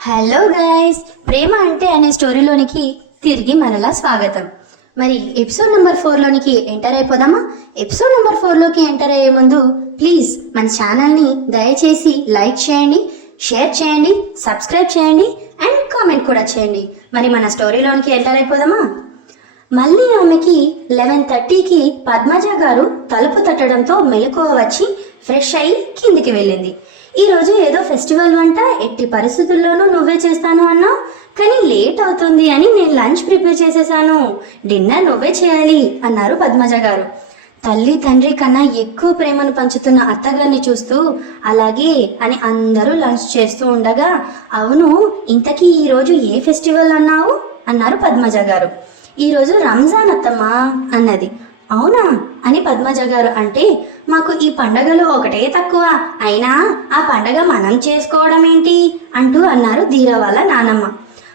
Hello guys, ప్రేమ అంటే అనే స్టోరీలోనికి తిరిగి మరలా స్వాగతం. మరి ఎపిసోడ్ నెంబర్ 4లోనికి ఎంటర్ అయిపోదామా? ఎపిసోడ్ నెంబర్ 4లోకి ఎంటర్ అయ్యే ముందు ప్లీజ్ మన ఛానల్ని దయచేసి లైక్ చేయండి, షేర్ చేయండి, సబ్స్క్రైబ్ చేయండి అండ్ కామెంట్ కూడా చేయండి. మరి మన స్టోరీలోనికి ఎంటర్ అయిపోదామా? మళ్ళీ ఆమెకి 11:30కి పద్మజ గారు తలుపు తట్టడంతో మెలకువ వచ్చి ఫ్రెష్ అయ్యి కిందికి వెళ్ళింది. ఈరోజు ఏదో ఫెస్టివల్ వంట, ఎట్టి పరిస్థితుల్లోనూ నువ్వే చేస్తాను అన్నావు, కానీ లేట్ అవుతుంది అని నేను లంచ్ ప్రిపేర్ చేసేసాను, డిన్నర్ నువ్వే చేయాలి అన్నారు పద్మజ గారు. తల్లి తండ్రి కన్నా ఎక్కువ ప్రేమను పంచుతున్న అత్తగారిని చూస్తూ అలాగే అని అందరూ లంచ్ చేస్తూ ఉండగా, అవును ఇంతకీ ఈరోజు ఏ ఫెస్టివల్ అన్నావు అన్నారు పద్మజ గారు. ఈరోజు రంజాన్ అత్తమ్మా అన్నది. అవునా అని పద్మజ గారు అంటే, మాకు ఈ పండగలు ఒకటే తక్కువ, అయినా ఆ పండగ మనం చేసుకోవడం ఏంటి అంటూ అన్నారు ధీర వాళ్ళ నానమ్మ.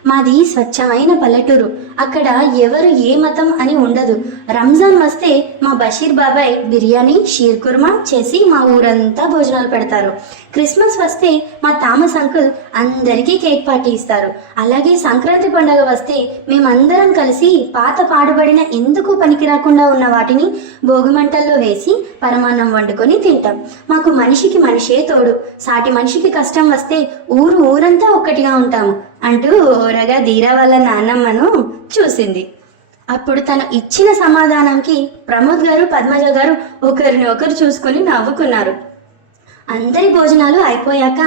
మాది స్వచ్ఛమైన పల్లెటూరు, అక్కడ ఎవరు ఏ మతం అని ఉండదు. రంజాన్ వస్తే మా బషీర్ బాబాయ్ బిర్యానీ, షీర్ కుర్మా చేసి మా ఊరంతా భోజనాలు పెడతారు. క్రిస్మస్ వస్తే మా థామస్ అంకుల్ అందరికీ కేక్ పార్టీ ఇస్తారు. అలాగే సంక్రాంతి పండుగ వస్తే మేమందరం కలిసి పాత పాడుబడిన ఎందుకు పనికి రాకుండా ఉన్న వాటిని భోగిమంటల్లో వేసి పరమాన్నం వండుకొని తింటాం. మాకు మనిషికి మనిషే తోడు, సాటి మనిషికి కష్టం వస్తే ఊరంతా ఒక్కటిగా ఉంటాము అంటూ ఓరగా ధీర వాళ్ళ నాన్నమ్మను చూసింది. అప్పుడు తను ఇచ్చిన సమాధానంకి ప్రమోద్ గారు, పద్మజ గారు ఒకరిని ఒకరు చూసుకొని నవ్వుకున్నారు. అందరి భోజనాలు అయిపోయాక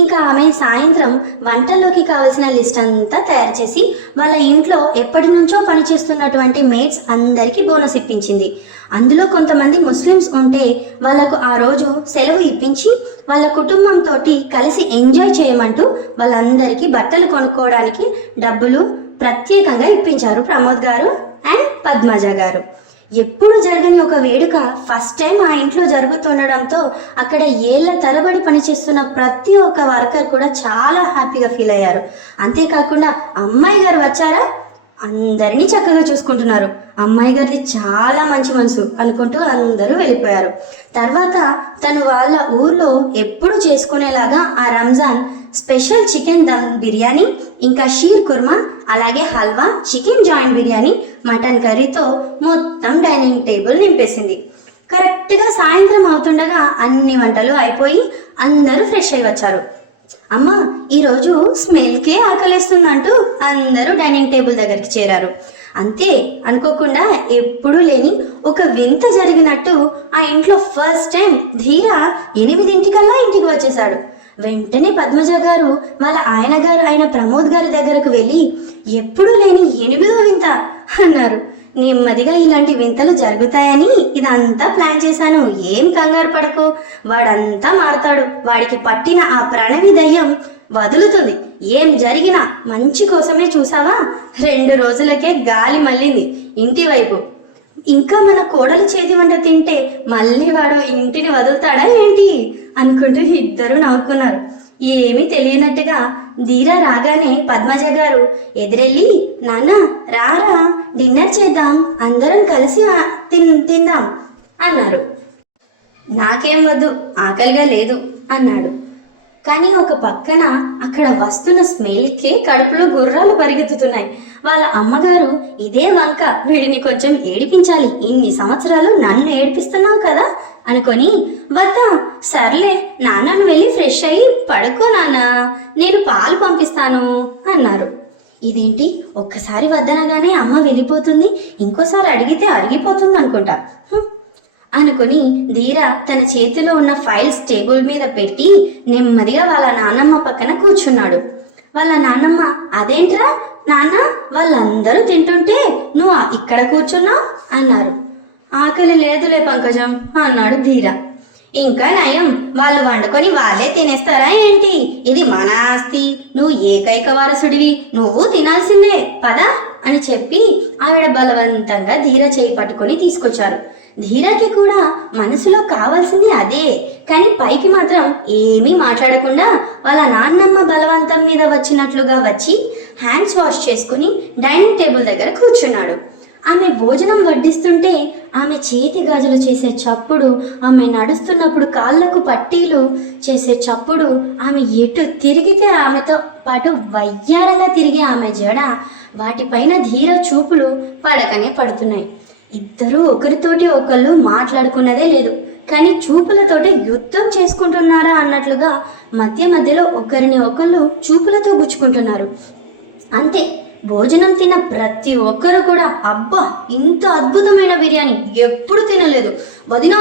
ఇంకా ఆమె సాయంత్రం వంటల్లోకి కావలసిన లిస్ట్ అంతా తయారు చేసి వాళ్ళ ఇంట్లో ఎప్పటి నుంచో పనిచేస్తున్నటువంటి మేట్స్ అందరికీ బోనస్ ఇప్పించింది. అందులో కొంతమంది ముస్లిమ్స్ ఉంటే వాళ్లకు ఆ రోజు సెలవు ఇప్పించి వాళ్ళ కుటుంబంతో కలిసి ఎంజాయ్ చేయమంటూ వాళ్ళందరికీ బట్టలు కొనుక్కోవడానికి డబ్బులు ప్రత్యేకంగా ఇప్పించారు ప్రమోద్ గారు అండ్ పద్మజ గారు. ఎప్పుడు జరగని ఒక వేడుక ఫస్ట్ టైం ఆ ఇంట్లో జరుగుతుండడంతో అక్కడ ఏళ్ల తరబడి పనిచేస్తున్న ప్రతి ఒక్క వర్కర్ కూడా చాలా హ్యాపీగా ఫీల్ అయ్యారు. అంతేకాకుండా అమ్మాయి గారు వచ్చారా, అందరినీ చక్కగా చూసుకుంటున్నారు, అమ్మాయి గారిది చాలా మంచి మనసు అనుకుంటూ అందరూ వెళ్ళిపోయారు. తర్వాత తను వాళ్ళ ఊర్లో ఎప్పుడు చేసుకునేలాగా ఆ రంజాన్ స్పెషల్ చికెన్ దమ్ బిర్యానీ, ఇంకా షీర్ కుర్మా, అలాగే halwa, chicken joint biryani, mutton కర్రీతో మొత్తం డైనింగ్ టేబుల్ నింపేసింది. కరెక్ట్గా సాయంత్రం అవుతుండగా అన్ని వంటలు అయిపోయి అందరూ ఫ్రెష్ అయి వచ్చారు. అమ్మ ఈరోజు స్మెల్కే ఆకలేస్తుందంటూ అందరూ డైనింగ్ టేబుల్ దగ్గరికి చేరారు. అంతే అనుకోకుండా ఎప్పుడూ లేని ఒక వింత జరిగినట్టు ఆ ఇంట్లో ఫస్ట్ టైం ధీర 8ంటికల్లా ఇంటికి వచ్చేశాడు. వెంటనే పద్మజ గారు వాళ్ళ ఆయన గారు అయిన ప్రమోద్ గారి దగ్గరకు వెళ్ళి, ఎప్పుడూ లేని 8వ వింత అన్నారు. నెమ్మదిగా ఇలాంటి వింతలు జరుగుతాయని ఇదంతా ప్లాన్ చేశాను, ఏం కంగారు పడకు, వాడంతా మారతాడు, వాడికి పట్టిన ఆ ప్రణవి దయ్యం వదులుతుంది, ఏం జరిగినా మంచి కోసమే చూసావా, 2 రోజులకే గాలి మళ్ళింది ఇంటి వైపు, ఇంకా మన కోడలు చేతి వంట తింటే మళ్ళీ వాడు ఇంటిని వదులుతాడా ఏంటి అనుకుంటూ ఇద్దరు నవ్వుకున్నారు. ఏమీ తెలియనట్టుగా ధీర రాగానే పద్మజ గారు ఎదురెళ్ళి, నాన్న రారా డిన్నర్ చేద్దాం, అందరం కలిసి తిందాం అన్నారు. నాకేం వద్దు, ఆకలిగా లేదు అన్నాడు. కానీ ఒక పక్కన అక్కడ వస్తున్న స్మెల్కే కడుపులో గుర్రాలు పరిగెత్తుతున్నాయి. వాళ్ళ అమ్మగారు ఇదే వంక, వీడిని కొంచెం ఏడిపించాలి, ఇన్ని సంవత్సరాలు నన్ను ఏడిపిస్తున్నావు కదా అనుకొని, వద్దా సర్లే నాన్నను వెళ్ళి ఫ్రెష్ అయ్యి పడుకో నాన్న, నేను పాలు పంపిస్తాను అన్నారు. ఇదేంటి ఒక్కసారి వద్దనగానే అమ్మ వెళ్ళిపోతుంది, ఇంకోసారి అడిగితే అడిగిపోతుంది అనుకుంటా అనుకుని ధీర తన చేతిలో ఉన్న ఫైల్స్ టేబుల్ మీద పెట్టి నెమ్మదిగా వాళ్ళ నాన్నమ్మ పక్కన కూర్చున్నాడు. వాళ్ళ నాన్నమ్మ, అదేంట్రా నాన్న, వాళ్ళందరూ తింటుంటే నువ్వు ఇక్కడ కూర్చున్నావు అన్నారు. ఆకలి లేదులే పంకజం అన్నాడు ధీర. ఇంకా నయం, వాళ్ళు వండుకొని వాళ్ళే తినేస్తారా ఏంటి, ఇది మన ఆస్తి, నువ్వు ఏకైక వారసుడివి, నువ్వు తినాల్సిందే పద అని చెప్పి ఆవిడ బలవంతంగా ధీర చేయి పట్టుకొని తీసుకొచ్చారు. ధీరకి కూడా మనసులో కావాల్సింది అదే, కానీ పైకి మాత్రం ఏమీ మాట్లాడకుండా వాళ్ళ నాన్నమ్మ బలవంతం మీద వచ్చినట్లుగా వచ్చి హ్యాండ్స్ వాష్ చేసుకుని డైనింగ్ టేబుల్ దగ్గర కూర్చున్నాడు. ఆమె భోజనం వడ్డిస్తుంటే ఆమె చేతి గాజులు చేసే చప్పుడు, ఆమె నడుస్తున్నప్పుడు కాళ్ళకు పట్టీలు చేసే చప్పుడు, ఆమె ఎటు తిరిగితే ఆమెతో పాటు వయ్యారంగా తిరిగే ఆమె జడ, వాటిపైన ధీర చూపులు పడకనే పడుతున్నాయి. ఇద్దరూ ఒకరితోటి ఒకళ్ళు మాట్లాడుకున్నదే లేదు, కానీ చూపులతోటి యుద్ధం చేసుకుంటున్నారా అన్నట్లుగా మధ్య మధ్యలో ఒకరిని ఒకళ్ళు చూపులతో గుచ్చుకుంటున్నారు. అంతే, భోజనం తిన్న ప్రతి ఒక్కరు కూడా అబ్బా ఇంత అద్భుతమైన బిర్యానీ ఎప్పుడు తినలేదు వదినా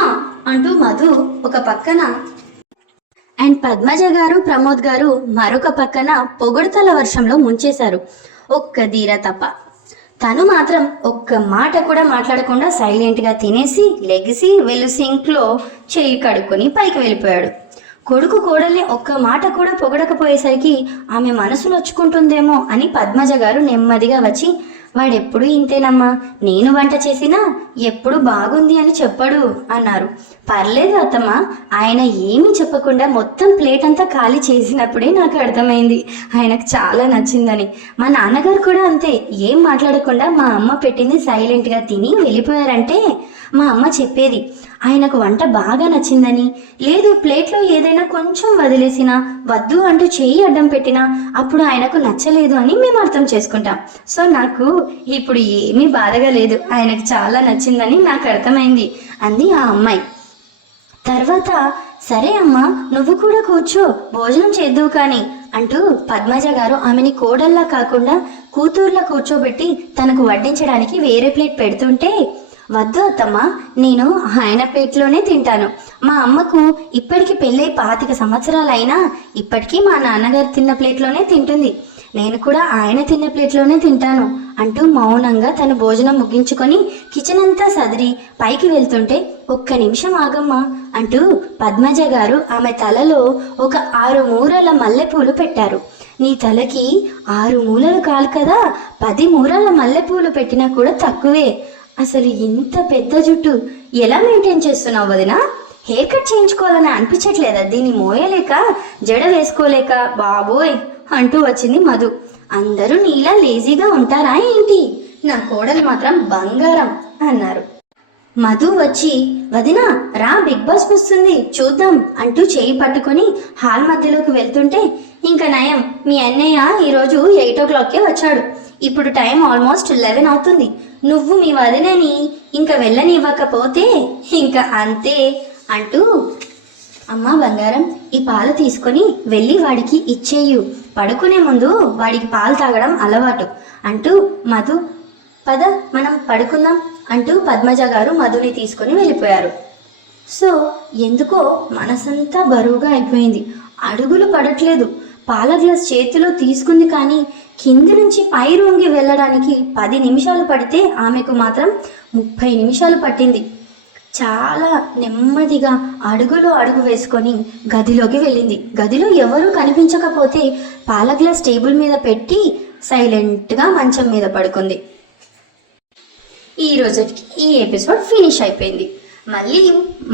అంటూ మధు ఒక పక్కన అండ్ పద్మజ గారు ప్రమోద్ గారు మరొక పక్కన పొగడ్తల వర్షంలో ముంచేశారు. ఒక్క ధీర తప్ప. తను మాత్రం ఒక్క మాట కూడా మాట్లాడకుండా సైలెంట్గా తినేసి లెగిసి వెళ్ళు సింక్లో చేయి కడుక్కొని పైకి వెళ్ళిపోయాడు. కొడుకు కోడల్ని ఒక్క మాట కూడా పొగడకపోయేసరికి ఆమె మనసు నొచ్చుకుంటుందేమో అని పద్మజ గారు నెమ్మదిగా వచ్చి, వాడెప్పుడు ఇంతేనమ్మా, నేను వంట చేసినా ఎప్పుడు బాగుంది అని చెప్పడు అన్నారు. పర్లేదు అత్తమ్మ, ఆయన ఏమీ చెప్పకుండా మొత్తం ప్లేట్ అంతా ఖాళీ చేసినప్పుడే నాకు అర్థమైంది ఆయనకు చాలా నచ్చిందని. మా నాన్నగారు కూడా అంతే, ఏం మాట్లాడకుండా మా అమ్మ పెట్టింది సైలెంట్గా తిని వెళ్ళిపోయారంటే మా అమ్మ చెప్పేది ఆయనకు వంట బాగా నచ్చిందని. లేదు ప్లేట్లో ఏదైనా కొంచెం వదిలేసినా, వద్దు అంటూ చేయి అడ్డం పెట్టినా అప్పుడు ఆయనకు నచ్చలేదు అని మేము అర్థం చేసుకుంటాం. సో నాకు ఇప్పుడు ఏమీ బాధగా లేదు, ఆయనకు చాలా నచ్చిందని నాకు అర్థమైంది అంది ఆ అమ్మాయి. తర్వాత సరే అమ్మా, నువ్వు కూడా కూర్చో, భోజనం చేద్దువు కానీ అంటూ పద్మజ గారు ఆమెని కోడల్లా కాకుండా కూతుర్లా కూర్చోబెట్టి తనకు వడ్డించడానికి వేరే ప్లేట్ పెడుతుంటే, వద్దు అత్తమ్మ, నేను ఆయన ప్లేట్లోనే తింటాను. మా అమ్మకు ఇప్పటికి పెళ్ళై 25 సంవత్సరాలైనా ఇప్పటికీ మా నాన్నగారు తిన్న ప్లేట్లోనే తింటుంది. నేను కూడా ఆయన తిన్న ప్లేట్లోనే తింటాను అంటూ మౌనంగా తన భోజనం ముగించుకొని కిచెన్ అంతా సదిరి పైకి వెళ్తుంటే, ఒక్క నిమిషం ఆగమ్మా అంటూ పద్మజ గారు ఆమె తలలో ఒక 6 మూరల మల్లెపూలు పెట్టారు. నీ తలకి 6 మూలలు కాదు కదా, 10 మూరల మల్లెపూలు పెట్టినా కూడా తక్కువే. అసలు ఇంత పెద్ద జుట్టు ఎలా మెయింటైన్ చేస్తున్నావు వదినా? హెయిర్ కట్ చేయించుకోవాలని అనిపించట్లేదా? దీన్ని మోయలేక జడ వేసుకోలేక బాబోయ్ అంటూ వచ్చింది మధు. అందరూ నీలా లేజీగా ఉంటారా ఏంటి? నా కోడలు మాత్రం బంగారం అన్నారు. మధు వచ్చి, వదినా రా, బిగ్ బాస్ వస్తుంది చూద్దాం అంటూ చేయి పట్టుకొని హాల్ మధ్యలోకి వెళ్తుంటే, ఇంకా నయం మీ అన్నయ్య ఈరోజు 8 o'clockకే వచ్చాడు. ఇప్పుడు టైం ఆల్మోస్ట్ 11 అవుతుంది. నువ్వు మీ వదినని ఇంకా వెళ్ళనివ్వకపోతే ఇంకా అంతే అంటూ, అమ్మా బంగారం, ఈ పాలు తీసుకొని వెళ్ళి వాడికి ఇచ్చేయు, పడుకునే ముందు వాడికి పాలు తాగడం అలవాటు అంటూ, మధు పద మనం పడుకుందాం అంటూ పద్మజ గారు మధుని తీసుకొని వెళ్ళిపోయారు. సో ఎందుకో మనసంతా బరువుగా అయిపోయింది. అడుగులు పడట్లేదు. పాల గ్లాస్ చేతిలో తీసుకుంది కానీ కింది నుంచి పై రూమ్కి వెళ్ళడానికి 10 నిమిషాలు పడితే ఆమెకు మాత్రం 30 నిమిషాలు పట్టింది. చాలా నెమ్మదిగా అడుగులో అడుగు వేసుకొని గదిలోకి వెళ్ళింది. గదిలో ఎవరూ కనిపించకపోతే పాల గ్లాస్ టేబుల్ మీద పెట్టి సైలెంట్గా మంచం మీద పడుకుంది. ఈ రోజుకి ఈ ఎపిసోడ్ ఫినిష్ అయిపోయింది. మళ్ళీ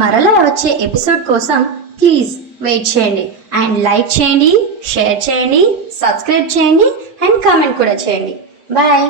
మరలా వచ్చే ఎపిసోడ్ కోసం ప్లీజ్ వెయిట్ చేయండి అండ్ లైక్ చేయండి, షేర్ చేయండి, సబ్స్క్రైబ్ చేయండి అండ్ కామెంట్ కూడా చేయండి. బాయ్.